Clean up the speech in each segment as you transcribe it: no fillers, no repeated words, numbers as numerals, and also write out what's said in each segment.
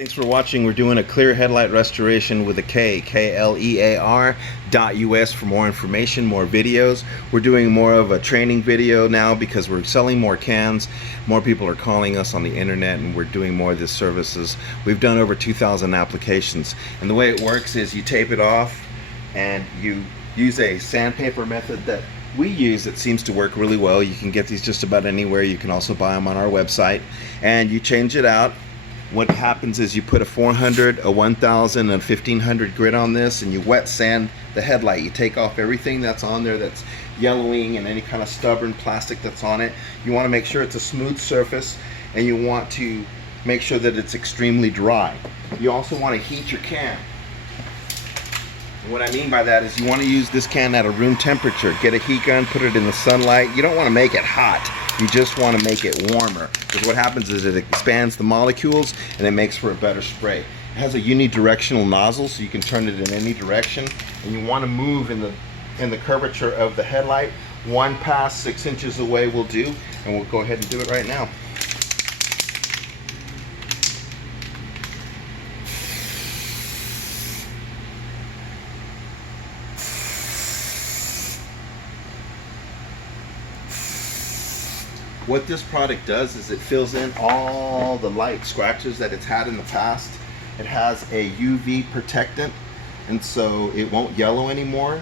Thanks for watching. We're doing a clear headlight restoration with a K, KLEAR.US for more information, more videos. We're doing more of a training video now because we're selling more cans. More people are calling us on the internet and we're doing more of these services. We've done over 2,000 applications. And the way it works is you tape it off and you use a sandpaper method that we use that seems to work really well. You can get these just about anywhere. You can also buy them on our website. And you change it out. What happens is you put a 400, a 1000, and 1500 grit on this, and you wet sand the headlight. You take off everything that's on there that's yellowing and any kind of stubborn plastic that's on it. You want to make sure it's a smooth surface, and you want to make sure that it's extremely dry. You also want to heat your can. And what I mean by that is you want to use this can at a room temperature. Get a heat gun, put it in the sunlight. You don't want to make it hot. You just want to make it warmer, because what happens is it expands the molecules and it makes for a better spray. It has a unidirectional nozzle, so you can turn it in any direction, and you want to move in the curvature of the headlight. One pass 6 inches away will do, and we'll go ahead and do it right now. What this product does is it fills in all the light scratches that it's had in the past. It has a UV protectant, and so it won't yellow anymore.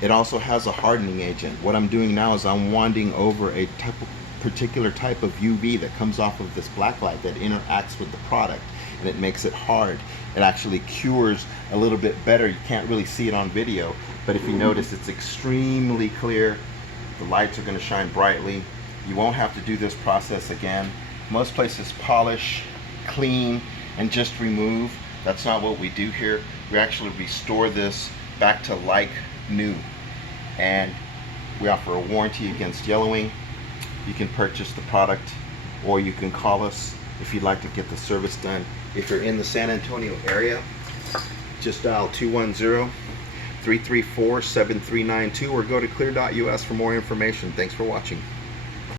It also has a hardening agent. What I'm doing now is I'm wanding over a particular type of UV that comes off of this black light that interacts with the product, and it makes it hard. It actually cures a little bit better. You can't really see it on video, but if you notice, it's extremely clear. The lights are going to shine brightly. You won't have to do this process again. Most places polish, clean, and just remove. That's not what we do here. We actually restore this back to like new. And we offer a warranty against yellowing. You can purchase the product, or you can call us if you'd like to get the service done. If you're in the San Antonio area, just dial 210-334-7392 or go to clear.us for more information. Thanks for watching.